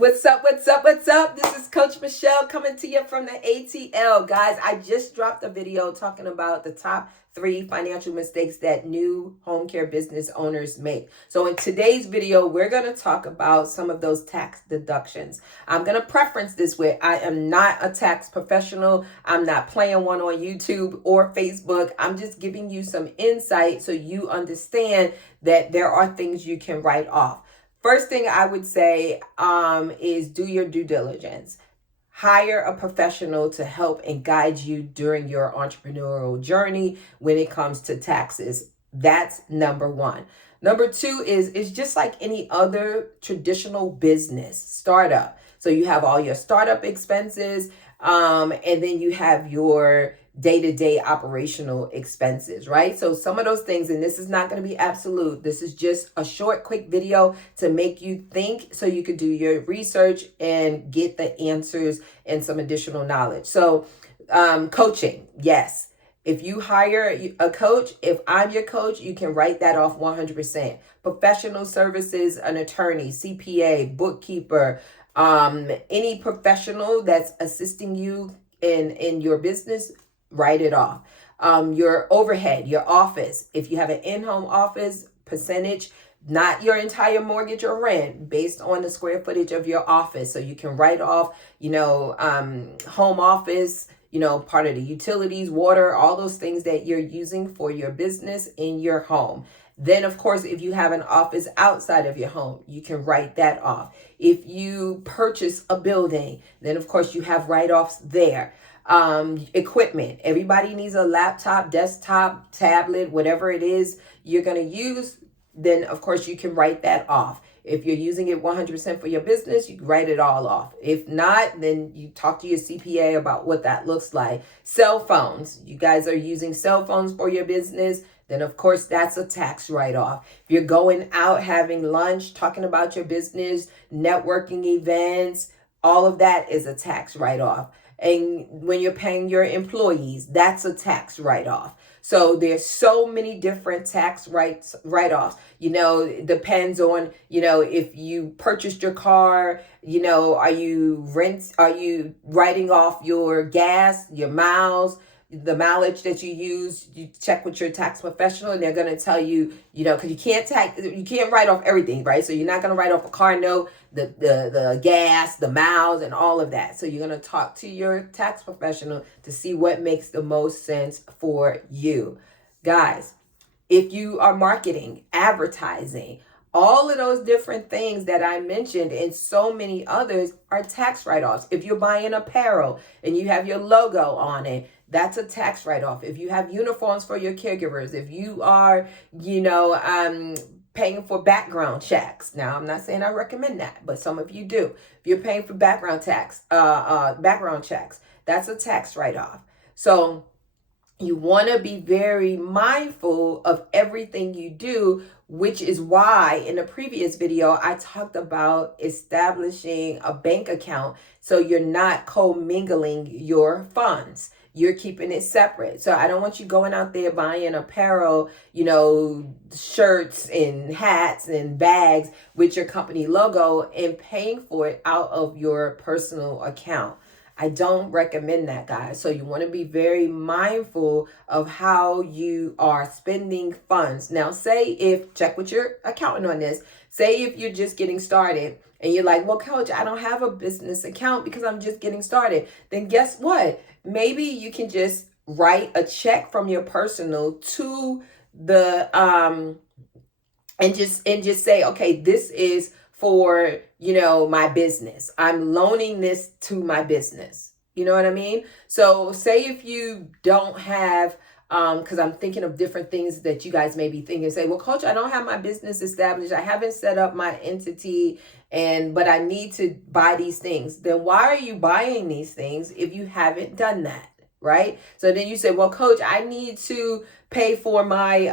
What's up? What's up? What's up? This is Coach Michelle coming to you from the ATL. Guys, I just dropped a video talking about the top 3 financial mistakes that new home care business owners make. So in today's video, we're going to talk about some of those tax deductions. I'm going to preference this way. I am not a tax professional. I'm not playing one on YouTube or Facebook. I'm just giving you some insight so you understand that there are things you can write off. First thing I would say is do your due diligence. Hire a professional to help and guide you during your entrepreneurial journey when it comes to taxes. That's number 1. Number 2 is it's just like any other traditional business startup. So you have all your startup expenses, and then you have your day-to-day operational expenses, right? So some of those things, and this is not going to be absolute. This is just a short, quick video to make you think so you could do your research and get the answers and some additional knowledge. So coaching, yes. If you hire a coach, if I'm your coach, you can write that off 100%. Professional services, an attorney, CPA, bookkeeper, any professional that's assisting you in your business, write it off. Your overhead, your office, if you have an in-home office, percentage, not your entire mortgage or rent, based on the square footage of your office. So you can write off, home office, part of the utilities, water, all those things that you're using for your business in your home. Then, of course, if you have an office outside of your home, you can write that off. If you purchase a building, then, of course, you have write-offs there. Equipment. Everybody needs a laptop, desktop, tablet, whatever it is you're going to use. Then, of course, you can write that off. If you're using it 100% for your business, you can write it all off. If not, then you talk to your CPA about what that looks like. Cell phones. You guys are using cell phones for your business, then of course that's a tax write-off. If you're going out having lunch, talking about your business, networking events, all of that is a tax write-off. And when you're paying your employees, that's a tax write-off. So there's so many different tax write-offs. It depends on, if you purchased your car, are you writing off your gas, your miles, the mileage that you use? You check with your tax professional and they're going to tell you, because you can't write off everything, right? So you're not going to write off a car note, the gas, the miles, and all of that. So you're going to talk to your tax professional to see what makes the most sense for you. Guys, if you are marketing, advertising, all of those different things that I mentioned and so many others are tax write-offs. If you're buying apparel and you have your logo on it, that's a tax write-off. If you have uniforms for your caregivers, if you are, paying for background checks. Now, I'm not saying I recommend that, but some of you do. If you're paying for background checks, that's a tax write-off. So you want to be very mindful of everything you do, which is why in the previous video, I talked about establishing a bank account so you're not co-mingling your funds. You're keeping it separate. So I don't want you going out there buying apparel, shirts and hats and bags with your company logo and paying for it out of your personal account. I don't recommend that, guys. So you want to be very mindful of how you are spending funds. Now, check with your accountant on this. Say if you're just getting started and you're like, well, coach, I don't have a business account because I'm just getting started. Then guess what? Maybe you can just write a check from your personal to the, and just say, okay, this is for, my business. I'm loaning this to my business. You know what I mean? So say if you don't have, because I'm thinking of different things that you guys may be thinking, say, well, coach, I don't have my business established. I haven't set up my entity, but I need to buy these things. Then why are you buying these things if you haven't done that? Right? So then you say, well, coach, I need to pay for my,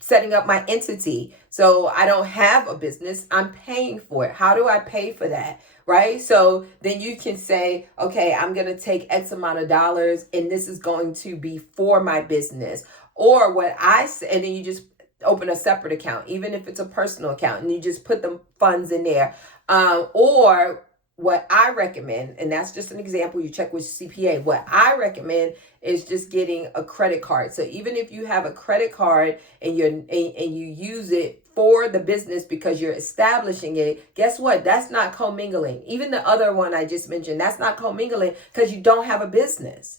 setting up my entity. So I don't have a business. I'm paying for it. How do I pay for that? Right? So then you can say, okay, I'm going to take X amount of dollars and this is going to be for my business. Or what I say, and then you just open a separate account, even if it's a personal account, and you just put the funds in there. Or what I recommend, and that's just an example, you check with CPA. What I recommend is just getting a credit card. So even if you have a credit card and you use it for the business because you're establishing it, guess what? That's not co-mingling. Even the other one I just mentioned, that's not co-mingling because you don't have a business.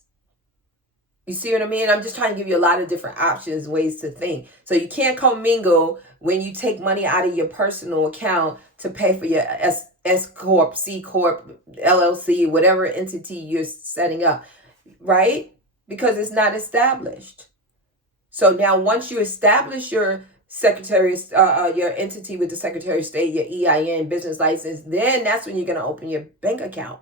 You see what I mean? I'm just trying to give you a lot of different options, ways to think. So you can't commingle when you take money out of your personal account to pay for your S Corp, C Corp, LLC, whatever entity you're setting up, right? Because it's not established. So now once you establish your your entity with the Secretary of State, your EIN, business license, then that's when you're going to open your bank account.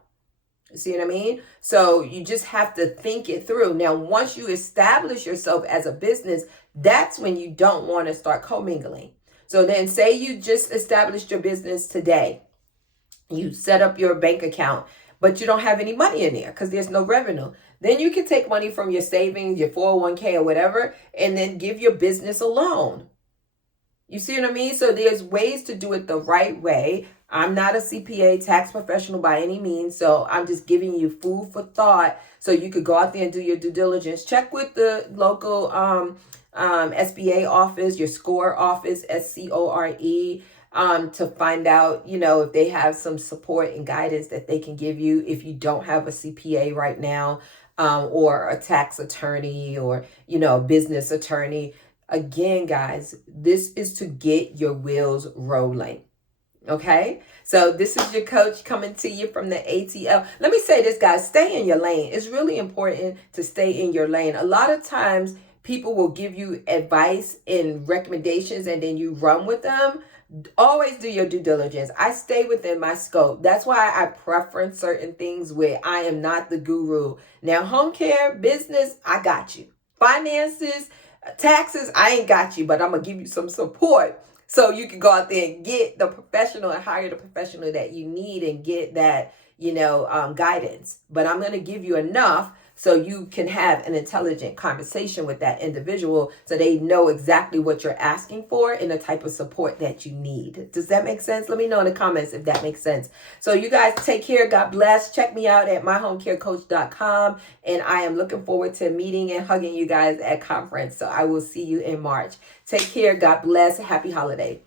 See what I mean? So you just have to think it through. Now, once you establish yourself as a business, that's when you don't want to start commingling. So then say you just established your business today. You set up your bank account, but you don't have any money in there because there's no revenue. Then you can take money from your savings, your 401k or whatever, and then give your business a loan. You see what I mean? So there's ways to do it the right way. I'm not a CPA tax professional by any means, so I'm just giving you food for thought so you could go out there and do your due diligence. Check with the local SBA office, your SCORE office, SCORE, to find out, if they have some support and guidance that they can give you if you don't have a CPA right now, or a tax attorney or, a business attorney. Again, guys, this is to get your wheels rolling. Okay, so this is your coach coming to you from the ATL. Let me say this, guys, stay in your lane. It's really important to stay in your lane. A lot of times people will give you advice and recommendations and then you run with them. Always do your due diligence. I stay within my scope. That's why I preference certain things where I am not the guru. Now, home care, business, I got you. Finances, taxes, I ain't got you, but I'm going to give you some support. So you can go out there and get the professional and hire the professional that you need and get that, guidance. But I'm going to give you enough so you can have an intelligent conversation with that individual so they know exactly what you're asking for and the type of support that you need. Does that make sense? Let me know in the comments if that makes sense. So you guys take care. God bless. Check me out at myhomecarecoach.com. And I am looking forward to meeting and hugging you guys at conference. So I will see you in March. Take care. God bless. Happy holiday.